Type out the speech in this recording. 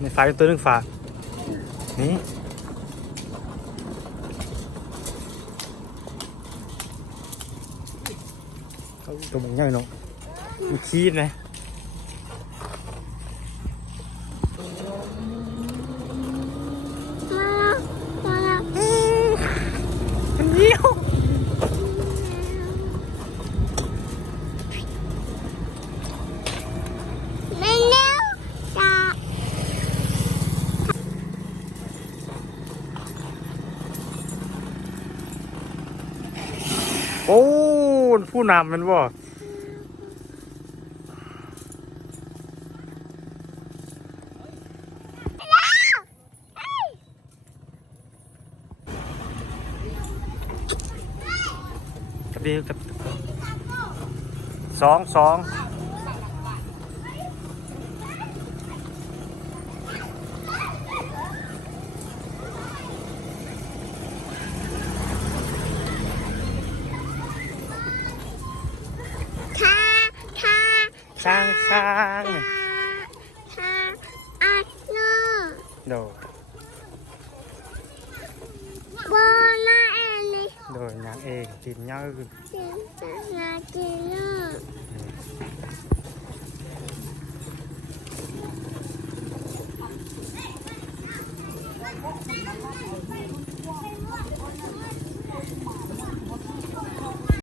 ในฝาเป็นตัวนึงฝานี่ตัวมันใหญ่เนาะมันคีดนะมันเยี่ยวโอ้ผู้นำมันบ่กับดีกับสองช้างอัดเนอโดบอมาเองนี่โดยนางเองกินเยอะ กินแต่นากินเนอ